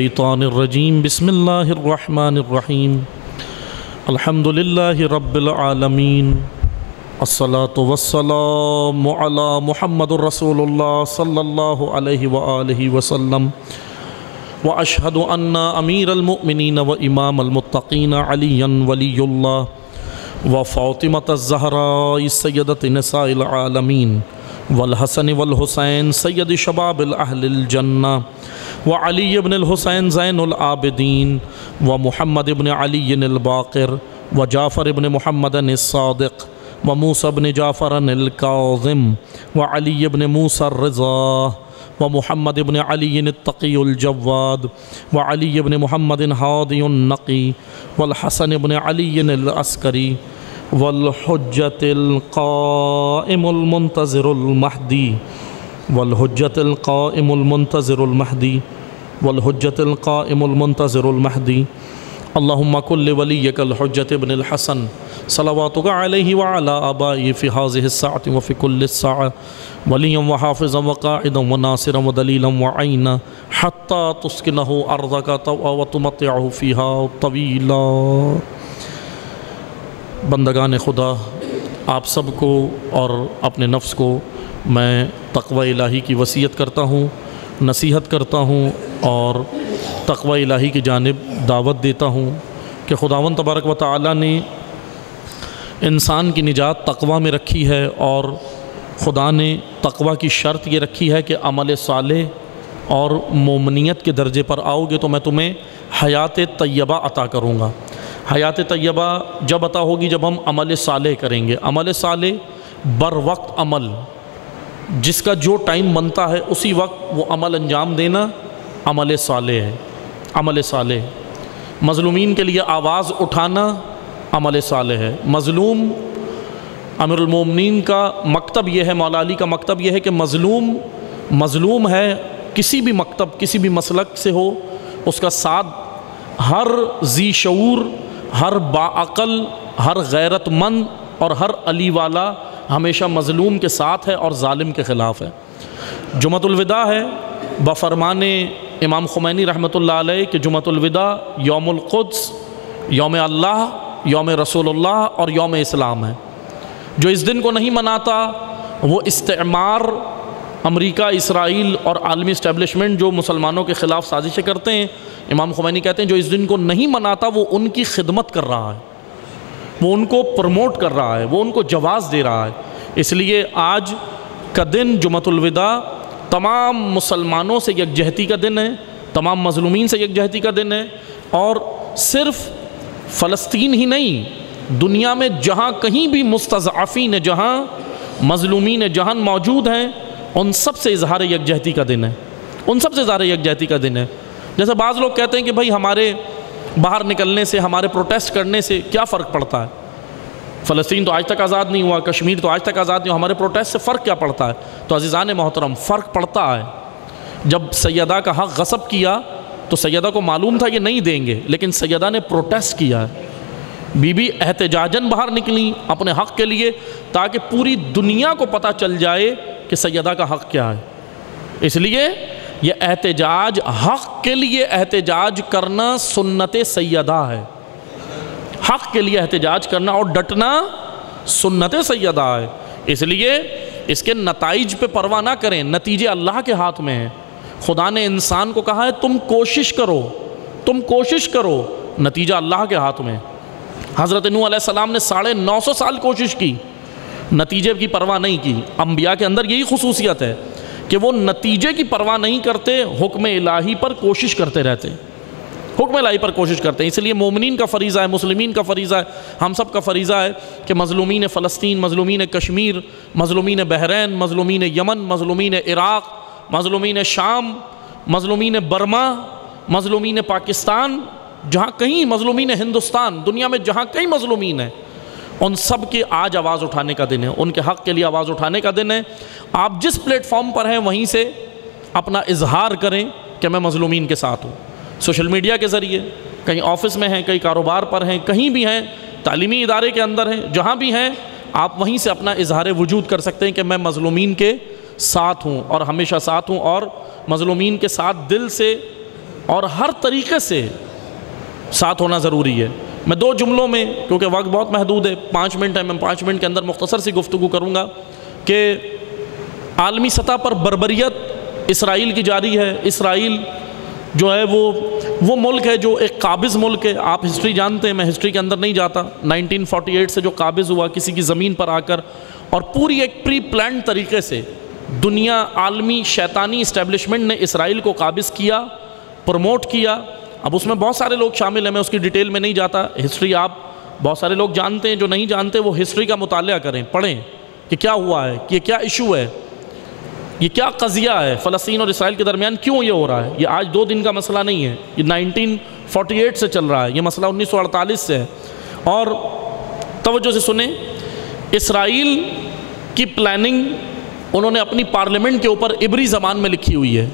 الشیطان الرجیم بسم اللہ الرحمن الرحیم الحمد للہ رب العالمین الصلاة والسلام علی محمد رسول اللہ صلی اللہ علیہ وآلہ وسلم واشہد ان امیر المؤمنین و امام المتقین علی ولی اللہ وفاطمة الزہراء سیدۃ نساء العالمین والحسن والحسین سید شباب اہل الجنہ وعلی ابن الحسین زین العابدین ومحمد ابن علی الباقر وجعفر ابن محمد الصادق وموسیٰ ابن جعفر الکاظم وعلی ابن موسیٰ الرضا ومحمد ابن علی التقی الجواد وعلی ابن محمد ہادی النقی والحسن ابن علی العسکری والحجة القائم المنتظر المہدی والحجة القائم المنتظر المہدی والحجة القائم المنتظر المہدی اللہم کل ولیک الحجة ابن الحسن صلواتک علیہ وعلا آبائی فی هذه الساعة وفی کل الساعة ولیا وحافظا وقائدا وناصرا ودلیلا وعینا حتی تسکنہ ارضک طوعا وتمتعہ فیہا طویلا۔ بندگان خدا، آپ سب کو اور اپنے نفس کو میں تقوی الہی کی وصیت کرتا ہوں، نصیحت کرتا ہوں اور تقوی الہی کی جانب دعوت دیتا ہوں کہ خداوند تبارک و تعالیٰ نے انسان کی نجات تقوی میں رکھی ہے، اور خدا نے تقوی کی شرط یہ رکھی ہے کہ عمل صالح اور مومنیت کے درجے پر آؤ گے تو میں تمہیں حیات طیبہ عطا کروں گا۔ حیات طیبہ جب عطا ہوگی جب ہم عمل صالح کریں گے۔ عمل صالح بر وقت عمل، جس کا جو ٹائم بنتا ہے اسی وقت وہ عمل انجام دینا عمل صالح ہے۔ عمل صالح مظلومین کے لیے آواز اٹھانا عمل صالح ہے۔ مظلوم امیر المومنین کا مکتب یہ ہے، مولا علی کا مکتب یہ ہے کہ مظلوم ہے، کسی بھی مکتب کسی بھی مسلک سے ہو، اس کا ساتھ ہر ذی شعور، ہر باعقل، ہر غیرت مند اور ہر علی والا ہمیشہ مظلوم کے ساتھ ہے اور ظالم کے خلاف ہے۔ جمعۃ الوداع ہے بفرمان امام خمینی رحمۃ اللہ علیہ کہ جمعۃ الوداع یوم القدس، یوم اللہ، یوم رسول اللہ اور یوم اسلام ہے۔ جو اس دن کو نہیں مناتا وہ استعمار، امریکہ، اسرائیل اور عالمی اسٹیبلشمنٹ جو مسلمانوں کے خلاف سازشیں کرتے ہیں، امام خمینی کہتے ہیں جو اس دن کو نہیں مناتا وہ ان کی خدمت کر رہا ہے، وہ ان کو پروموٹ کر رہا ہے، وہ ان کو جواز دے رہا ہے۔ اس لیے آج کا دن جمعۃ الوداع تمام مسلمانوں سے یکجہتی کا دن ہے، تمام مظلومین سے یکجہتی کا دن ہے، اور صرف فلسطین ہی نہیں، دنیا میں جہاں کہیں بھی مستضعفین جہاں مظلومین جہاں موجود ہیں ان سب سے اظہار یکجہتی کا دن ہے، ان سب سے اظہار یکجہتی کا دن ہے۔ جیسے بعض لوگ کہتے ہیں کہ بھائی ہمارے باہر نکلنے سے، ہمارے پروٹیسٹ کرنے سے کیا فرق پڑتا ہے؟ فلسطین تو آج تک آزاد نہیں ہوا، کشمیر تو آج تک آزاد نہیں ہوا، ہمارے پروٹیسٹ سے فرق کیا پڑتا ہے؟ تو عزیزان محترم، فرق پڑتا ہے۔ جب سیدہ کا حق غصب کیا تو سیدہ کو معلوم تھا کہ نہیں دیں گے، لیکن سیدہ نے پروٹیسٹ کیا ہے۔ بی بی احتجاجاً باہر نکلیں اپنے حق کے لیے تاکہ پوری دنیا کو پتہ چل جائے کہ سیدہ کا حق کیا ہے۔ اس لیے یہ احتجاج، حق کے لیے احتجاج کرنا سنت سیدہ ہے، حق کے لیے احتجاج کرنا اور ڈٹنا سنت سیدہ ہے۔ اس لیے اس کے نتائج پہ پرواہ نہ کریں، نتیجے اللہ کے ہاتھ میں ہیں۔ خدا نے انسان کو کہا ہے تم کوشش کرو، تم کوشش کرو، نتیجہ اللہ کے ہاتھ میں۔ حضرت نوح علیہ السلام نے 950 سال کوشش کی، نتیجے کی پرواہ نہیں کی۔ انبیاء کے اندر یہی خصوصیت ہے کہ وہ نتیجے کی پرواہ نہیں کرتے، حکم الہی پر کوشش کرتے رہتے، حکم الہی پر کوشش کرتے ہیں۔ اس لیے مومنین کا فریضہ ہے، مسلمین کا فریضہ ہے، ہم سب کا فریضہ ہے کہ مظلومین فلسطین، مظلومین کشمیر، مظلومین بحرین، مظلومین یمن، مظلومین عراق، مظلومین شام، مظلومین برما، مظلومین پاکستان، جہاں کہیں مظلومین ہندوستان، دنیا میں جہاں کہیں مظلومین ہیں، ان سب کے آج آواز اٹھانے کا دن ہے، ان کے حق کے لیے آواز اٹھانے کا دن ہے۔ آپ جس پلیٹ فارم پر ہیں وہیں سے اپنا اظہار کریں کہ میں مظلومین کے ساتھ ہوں، سوشل میڈیا کے ذریعے، کہیں آفس میں ہیں، کہیں کاروبار پر ہیں، کہیں بھی ہیں، تعلیمی ادارے کے اندر ہیں، جہاں بھی ہیں، آپ وہیں سے اپنا اظہار وجود کر سکتے ہیں کہ میں مظلومین کے ساتھ ہوں اور ہمیشہ ساتھ ہوں، اور مظلومین کے ساتھ دل سے اور ہر طریقے سے ساتھ ہونا ضروری ہے۔ میں 2 جملوں میں، کیونکہ وقت بہت محدود ہے، 5 منٹ ہے، میں 5 منٹ کے اندر مختصر سی گفتگو کروں گا کہ عالمی سطح پر بربریت اسرائیل کی جاری ہے۔ اسرائیل جو ہے وہ ملک ہے جو ایک قابض ملک ہے۔ آپ ہسٹری جانتے ہیں، میں ہسٹری کے اندر نہیں جاتا۔ 1948 سے جو قابض ہوا کسی کی زمین پر آ کر، اور پوری ایک پری پلانڈ طریقے سے دنیا عالمی شیطانی اسٹیبلشمنٹ نے اسرائیل کو قابض کیا، پروموٹ کیا۔ اب اس میں بہت سارے لوگ شامل ہیں، میں اس کی ڈیٹیل میں نہیں جاتا۔ ہسٹری آپ بہت سارے لوگ جانتے ہیں، جو نہیں جانتے وہ ہسٹری کا مطالعہ کریں، پڑھیں کہ کیا ہوا ہے، کہ یہ کیا ایشو ہے، یہ کیا قضیہ ہے فلسطین اور اسرائیل کے درمیان، کیوں یہ ہو رہا ہے۔ یہ آج 2 دن کا مسئلہ نہیں ہے، یہ 1948 سے چل رہا ہے، یہ مسئلہ 1948 سے ہے۔ اور توجہ سے سنیں، اسرائیل کی پلاننگ انہوں نے اپنی پارلیمنٹ کے اوپر عبری زبان میں لکھی ہوئی ہے۔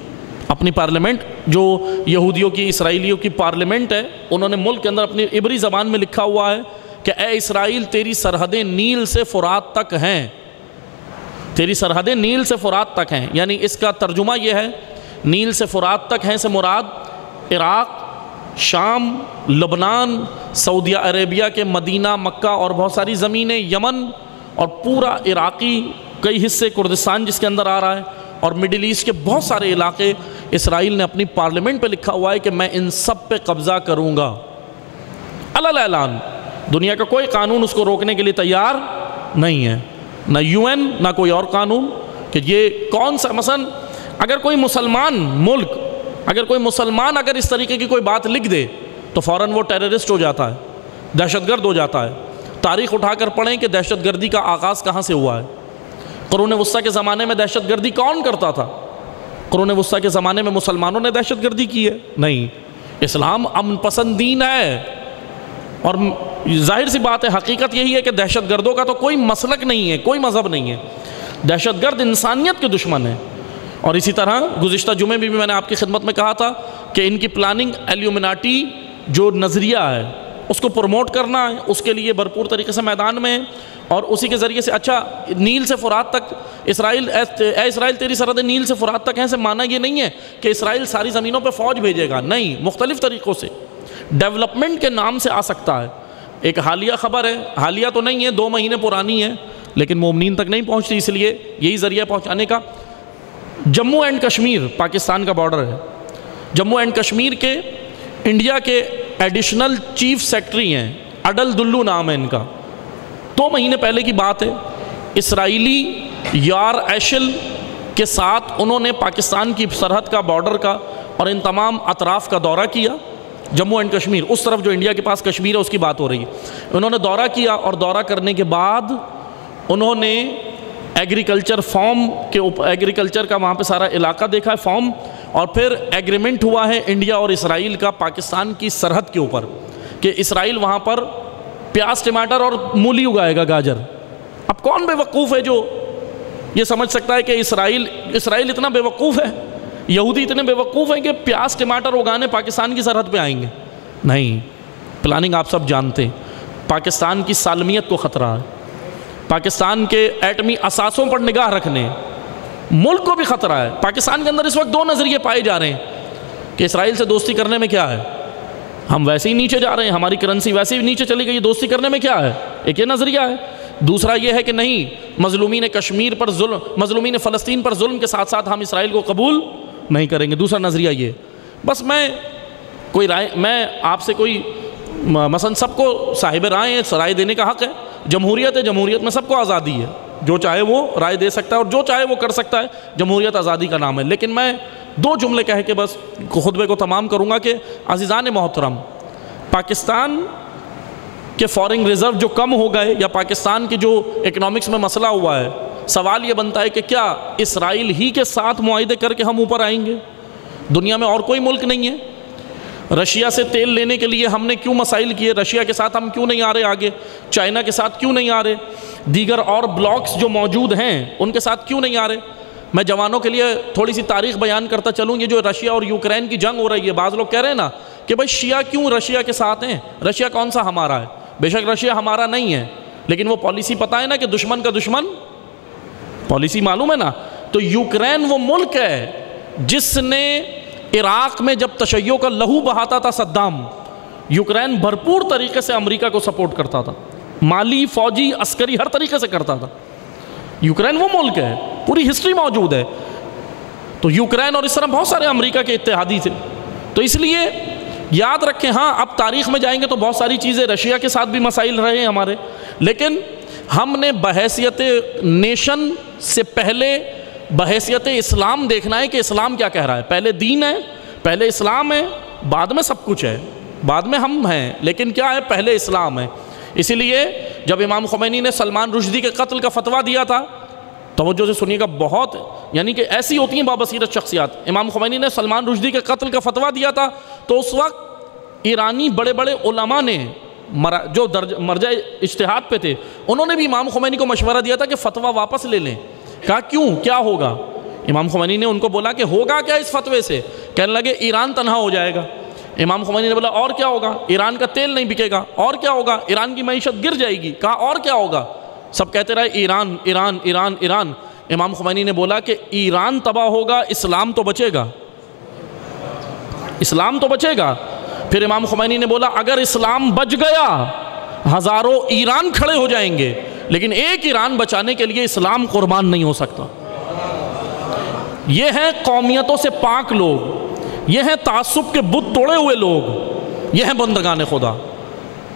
اپنی پارلیمنٹ جو یہودیوں کی، اسرائیلیوں کی پارلیمنٹ ہے، انہوں نے ملک کے اندر اپنی عبری زبان میں لکھا ہوا ہے کہ اے اسرائیل، تیری سرحدیں نیل سے فرات تک ہیں، تیری سرحدیں نیل سے فرات تک ہیں۔ یعنی اس کا ترجمہ یہ ہے، نیل سے فرات تک ہیں سے مراد عراق، شام، لبنان، سعودی عربیہ کے مدینہ، مکہ اور بہت ساری زمینیں، یمن اور پورا عراقی کئی حصے، کردستان جس کے اندر آ رہا ہے، اور مڈل ایسٹ کے بہت سارے علاقے اسرائیل نے اپنی پارلیمنٹ پہ لکھا ہوا ہے کہ میں ان سب پہ قبضہ کروں گا۔ علی اعلان، دنیا کا کوئی قانون اس کو روکنے کے لیے تیار نہیں ہے، نہ UN نہ کوئی اور قانون، کہ یہ کون سا، مثلا اگر کوئی مسلمان ملک، اگر کوئی مسلمان اگر اس طریقے کی کوئی بات لکھ دے تو فوراً وہ ٹیررسٹ ہو جاتا ہے، دہشت گرد ہو جاتا ہے۔ تاریخ اٹھا کر پڑھیں کہ دہشت گردی کا آغاز کہاں سے ہوا ہے۔ قرون وسطیٰ کے زمانے میں دہشت گردی کون کرتا تھا؟ قرون وسطیٰ کے زمانے میں مسلمانوں نے دہشت گردی کی ہے؟ نہیں، اسلام امن پسند دین ہے، اور ظاہر سی بات ہے، حقیقت یہی ہے کہ دہشت گردوں کا تو کوئی مسلک نہیں ہے، کوئی مذہب نہیں ہے۔ دہشت گرد انسانیت کے دشمن ہیں۔ اور اسی طرح گزشتہ جمعے بھی میں نے آپ کی خدمت میں کہا تھا کہ ان کی پلاننگ ایلیومناٹی جو نظریہ ہے اس کو پروموٹ کرنا ہے، اس کے لیے بھرپور طریقے سے میدان میں ہے، اور اسی کے ذریعے سے اچھا نیل سے فرات تک اسرائیل، اے اسرائیل تیری سرحدیں نیل سے فرات تک ہیں سے معنی یہ نہیں ہے کہ اسرائیل ساری زمینوں پہ فوج بھیجے گا، نہیں، مختلف طریقوں سے ڈیولپمنٹ کے نام سے آ سکتا ہے۔ ایک حالیہ خبر ہے، حالیہ تو نہیں ہے، 2 مہینے پرانی ہے، لیکن مومنین تک نہیں پہنچتی، اس لیے یہی ذریعہ پہنچانے کا۔ جموں اینڈ کشمیر پاکستان کا بارڈر ہے۔ جموں اینڈ کشمیر کے انڈیا کے ایڈیشنل چیف سیکرٹری ہیں، اڈل دلو نام ہے ان کا۔ 2 مہینے پہلے کی بات ہے، اسرائیلی یار ایشل کے ساتھ انہوں نے پاکستان کی سرحد کا، بارڈر کا اور ان تمام اطراف کا دورہ کیا۔ جموں اینڈ کشمیر، اس طرف جو انڈیا کے پاس کشمیر ہے اس کی بات ہو رہی ہے۔ انہوں نے دورہ کیا، اور دورہ کرنے کے بعد انہوں نے ایگریکلچر فارم کے اوپر، ایگریکلچر کا وہاں پہ سارا علاقہ دیکھا ہے، فارم، اور پھر ایگریمنٹ ہوا ہے انڈیا اور اسرائیل کا پاکستان کی سرحد کے اوپر کہ اسرائیل وہاں پر پیاز، ٹماٹر اور مولی اگائے گا، گاجر۔ اب کون بے وقوف ہے جو یہ سمجھ سکتا ہے کہ اسرائیل اتنا بے وقوف ہے، یہودی اتنے بے وقوف ہیں کہ پیاز ٹماٹر اگانے پاکستان کی سرحد پہ آئیں گے؟ نہیں، پلاننگ آپ سب جانتے ہیں۔ پاکستان کی سالمیت کو خطرہ ہے، پاکستان کے ایٹمی اثاثوں پر نگاہ رکھنے، ملک کو بھی خطرہ ہے۔ پاکستان کے اندر اس وقت 2 نظریے پائے جا رہے ہیں کہ اسرائیل سے دوستی کرنے میں کیا ہے، ہم ویسے ہی نیچے جا رہے ہیں، ہماری کرنسی ویسے ہی نیچے چلی گئی، دوستی کرنے میں کیا ہے، ایک یہ نظریہ ہے۔ دوسرا یہ ہے کہ نہیں، مظلومین کشمیر پر ظلم، مظلومین فلسطین پر ظلم کے ساتھ ساتھ ہم اسرائیل کو قبول نہیں کریں گے، دوسرا نظریہ یہ۔ بس میں آپ سے کوئی مثلا سب کو صاحب رائے ہیں، رائے دینے کا حق ہے، جمہوریت ہے، جمہوریت میں سب کو آزادی ہے، جو چاہے وہ رائے دے سکتا ہے اور جو چاہے وہ کر سکتا ہے، جمہوریت آزادی کا نام ہے۔ لیکن میں 2 جملے کہہ کے بس خطبے کو تمام کروں گا کہ عزیزان محترم، پاکستان کے فارن ریزرو جو کم ہو گئے، یا پاکستان کی جو اکنامکس میں مسئلہ ہوا ہے، سوال یہ بنتا ہے کہ کیا اسرائیل ہی کے ساتھ معاہدے کر کے ہم اوپر آئیں گے؟ دنیا میں اور کوئی ملک نہیں ہے۔ رشیا سے تیل لینے کے لیے ہم نے کیوں مسائل کیے؟ رشیا کے ساتھ ہم کیوں نہیں آ رہے آگے؟ چائنا کے ساتھ کیوں نہیں آ رہے؟ دیگر اور بلاکس جو موجود ہیں ان کے ساتھ کیوں نہیں آ رہے؟ میں جوانوں کے لیے تھوڑی سی تاریخ بیان کرتا چلوں، یہ جو رشیا اور یوکرین کی جنگ ہو رہی ہے، بعض لوگ کہہ رہے ہیں نا کہ بھائی شیعہ کیوں رشیا کے ساتھ ہیں؟ رشیا کون سا ہمارا ہے؟ بے شک رشیا ہمارا نہیں ہے، لیکن وہ پالیسی پتہ ہے نا کہ دشمن کا دشمن، پالیسی معلوم ہے نا۔ تو یوکرین وہ ملک ہے جس نے عراق میں جب تشیع کا لہو بہاتا تھا صدام، یوکرین بھرپور طریقے سے امریکہ کو سپورٹ کرتا تھا، مالی، فوجی، عسکری، ہر طریقے سے کرتا تھا۔ یوکرین وہ ملک ہے، پوری ہسٹری موجود ہے، تو یوکرین اور اس طرح بہت سارے امریکہ کے اتحادی تھے۔ تو اس لیے یاد رکھیں، ہاں اب تاریخ میں جائیں گے تو بہت ساری چیزیں، رشیا کے ساتھ بھی مسائل رہے ہیں ہمارے، لیکن ہم نے بحیثیت نیشن سے پہلے بحیثیت اسلام دیکھنا ہے کہ اسلام کیا کہہ رہا ہے۔ پہلے دین ہے، پہلے اسلام ہے، بعد میں سب کچھ ہے، بعد میں ہم ہیں، لیکن کیا ہے، پہلے اسلام ہے۔ اسی لیے جب امام خمینی نے سلمان رشدی کے قتل کا فتویٰ دیا تھا، توجہ سے سنیے گا، بہت یعنی کہ ایسی ہوتی ہیں بابصیرت شخصیات۔ امام خمینی نے سلمان رشدی کے قتل کا فتویٰ دیا تھا تو اس وقت ایرانی بڑے بڑے علماء نے جو مرجع اجتہاد پہ تھے، انہوں نے بھی امام خمینی کو مشورہ دیا تھا کہ فتویٰ واپس لے لیں۔ کہا کیوں، کیا ہوگا؟ امام خمینی نے ان کو بولا کہ ہوگا کیا اس فتوے سے؟ کہنے لگے ایران تنہا ہو جائے گا۔ امام خمینی نے بولا اور کیا ہوگا؟ ایران کا تیل نہیں بکے گا۔ اور کیا ہوگا؟ ایران کی معیشت گر جائے گی۔ کہا اور کیا ہوگا؟ سب کہتے رہے ایران ایران ایران ایران۔ امام خمینی نے بولا کہ ایران تباہ ہوگا، اسلام تو بچے گا، اسلام تو بچے گا۔ پھر امام خمینی نے بولا اگر اسلام بچ گیا ہزاروں ایران کھڑے ہو جائیں گے، لیکن ایک ایران بچانے کے لیے اسلام قربان نہیں ہو سکتا۔ یہ ہیں قومیتوں سے پاک لوگ، یہ ہیں تعصب کے بت توڑے ہوئے لوگ، یہ ہیں بندگان خدا،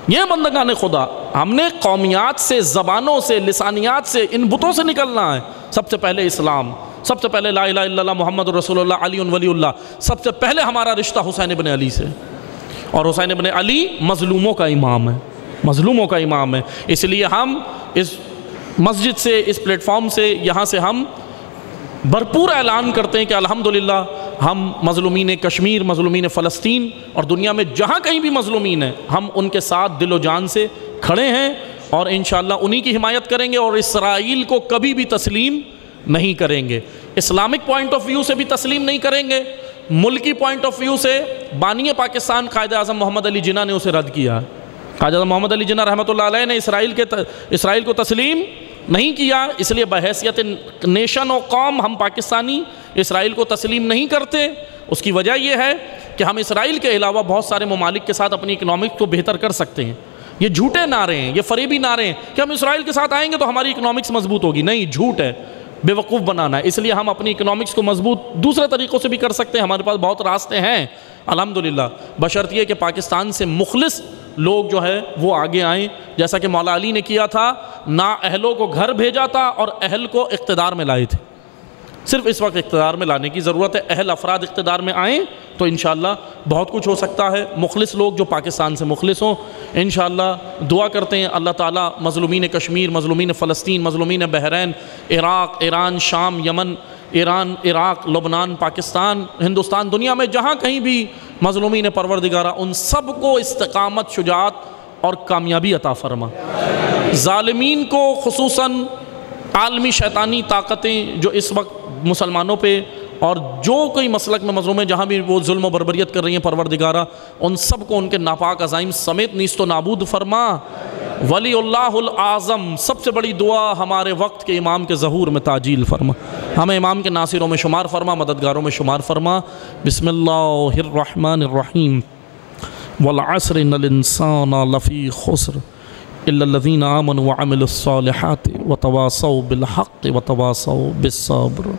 یہ بندگان خدا۔ ہم نے قومیات سے، زبانوں سے، لسانیات سے، ان بتوں سے نکلنا ہے۔ سب سے پہلے اسلام، سب سے پہلے لا الہ الا اللہ محمد رسول اللہ علی ولی اللہ، سب سے پہلے ہمارا رشتہ حسین ابن علی سے، اور حسین ابن علی مظلوموں کا امام ہے، مظلوموں کا امام ہے۔ اس لیے ہم اس مسجد سے، اس پلیٹ فارم سے، یہاں سے ہم بھرپور اعلان کرتے ہیں کہ الحمدللہ ہم مظلومین کشمیر، مظلومین فلسطین اور دنیا میں جہاں کہیں بھی مظلومین ہیں، ہم ان کے ساتھ دل و جان سے کھڑے ہیں، اور انشاءاللہ انہی کی حمایت کریں گے، اور اسرائیل کو کبھی بھی تسلیم نہیں کریں گے۔ اسلامک پوائنٹ آف ویو سے بھی تسلیم نہیں کریں گے، ملکی پوائنٹ آف ویو سے بانی پاکستان قائد اعظم محمد علی جناح نے اسے رد کیا۔ قائد اعظم محمد علی جناح رحمۃ اللہ علیہ نے اسرائیل کو تسلیم نہیں کیا، اس لیے بحیثیت نیشن و قوم ہم پاکستانی اسرائیل کو تسلیم نہیں کرتے۔ اس کی وجہ یہ ہے کہ ہم اسرائیل کے علاوہ بہت سارے ممالک کے ساتھ اپنی اکنامک کو بہتر کر سکتے ہیں۔ یہ جھوٹے نعرے ہیں، یہ فریبی نعرے ہیں کہ ہم اسرائیل کے ساتھ آئیں گے تو ہماری اکنامکس مضبوط ہوگی۔ نہیں، جھوٹ ہے، بے وقوف بنانا ہے۔ اس لیے ہم اپنی اکنامکس کو مضبوط دوسرے طریقوں سے بھی کر سکتے ہیں، ہمارے پاس بہت راستے ہیں الحمدللہ، بشرط یہ کہ پاکستان سے مخلص لوگ جو ہے وہ آگے آئیں، جیسا کہ مولا علی نے کیا تھا، نا اہلوں کو گھر بھیجا تھا اور اہل کو اقتدار میں لائے تھے۔ صرف اس وقت اقتدار میں لانے کی ضرورت ہے، اہل افراد اقتدار میں آئیں تو انشاءاللہ بہت کچھ ہو سکتا ہے۔ مخلص لوگ جو پاکستان سے مخلص ہوں، انشاءاللہ دعا کرتے ہیں اللہ تعالیٰ مظلومین کشمیر، مظلومین فلسطین، مظلومین بحرین، عراق، ایران، شام، یمن، ایران، عراق، لبنان، پاکستان، ہندوستان، دنیا میں جہاں کہیں بھی مظلومین پروردگارہ، ان سب کو استقامت، شجاعت اور کامیابی عطا فرما۔ ظالمین کو خصوصاً عالمی شیطانی طاقتیں جو اس وقت مسلمانوں پہ اور جو کوئی مسلک میں مظلوم ہے، جہاں بھی وہ ظلم و بربریت کر رہی ہیں پروردگارہ، ان سب کو ان کے ناپاک عزائم سمیت نیست و نابود فرما۔ ولی اللہ الاعظم، سب سے بڑی دعا ہمارے وقت کے امام کے ظہور میں تعجیل فرما، ہمیں امام کے ناصروں میں شمار فرما، مددگاروں میں شمار فرما۔ بسم اللہ الرحمن الرحیم۔ والعصر ان الانسان لفی خسر الا الذین آمنوا وعملوا الصالحات وتواصوا بالحق وتواصوا بالصبر۔